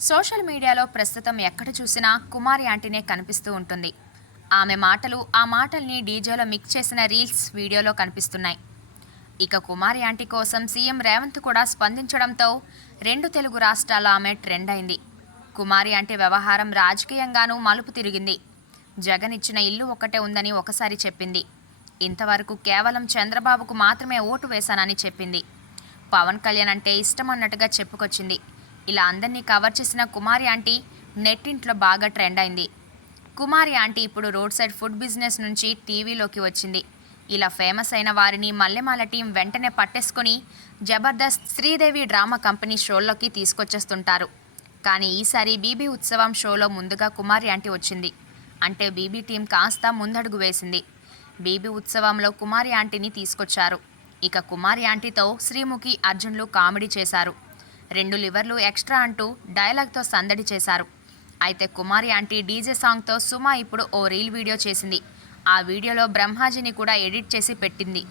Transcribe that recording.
Social మీడియాలో ప్రస్తుతం ఎక్కడ చూసినా కుమారి ఆంటీనే కనిపిస్తూ ఉంటుంది. ఆమె మాటలు ఆ మాటల్ని డీజేలో మిక్స్ చేసిన రీల్స్ వీడియోలో కనిపిస్తున్నాయి. ఇక కుమారి ఆంటీ కోసం సీఎం రేవంత్ కూడా స్పందించడంతో 2 తెలుగు రాష్ట్రాల ఆమె ట్రెండ్ అయింది. కుమారి ఆంటీ వ్యవహారం రాజకీయంగానూ మలుపు తిరిగింది. జగన్ ఇచ్చిన ఇల్లు ఒక్కటే ఉందని ఒకసారి చెప్పింది. ఇంతవరకు కేవలం చంద్రబాబుకు మాత్రమే ఓటు వేశానని చెప్పింది. పవన్ కళ్యాణ్ అంటే ఇష్టం అన్నట్టుగా చెప్పుకొచ్చింది. ఇలా అందరినీ కవర్ చేసిన కుమారి ఆంటీ నెట్టింట్లో బాగా ట్రెండ్ అయింది. కుమారి ఆంటీ ఇప్పుడు రోడ్ సైడ్ ఫుడ్ బిజినెస్ నుంచి టీవీలోకి వచ్చింది. ఇలా ఫేమస్ అయిన వారిని మల్లెమాల టీం వెంటనే పట్టేసుకుని జబర్దస్త్, శ్రీదేవి డ్రామా కంపెనీ షోల్లోకి తీసుకొచ్చేస్తుంటారు. కానీ ఈసారి బీబీ ఉత్సవం షోలో ముందుగా కుమారి ఆంటీ వచ్చింది. అంటే బీబీ టీం కాస్త ముందడుగు వేసింది. బీబీ ఉత్సవంలో కుమారి ఆంటీని తీసుకొచ్చారు. ఇక కుమారి ఆంటీతో శ్రీముఖి, అర్జున్లు కామెడీ చేశారు. 2 లివర్లు ఎక్స్ట్రా అంటూ డైలాగ్తో సందడి చేశారు. అయితే కుమారి ఆంటీ డీజే సాంగ్తో సుమ ఇప్పుడు ఓ రీల్ వీడియో చేసింది. ఆ వీడియోలో బ్రహ్మాజీని కూడా ఎడిట్ చేసి పెట్టింది.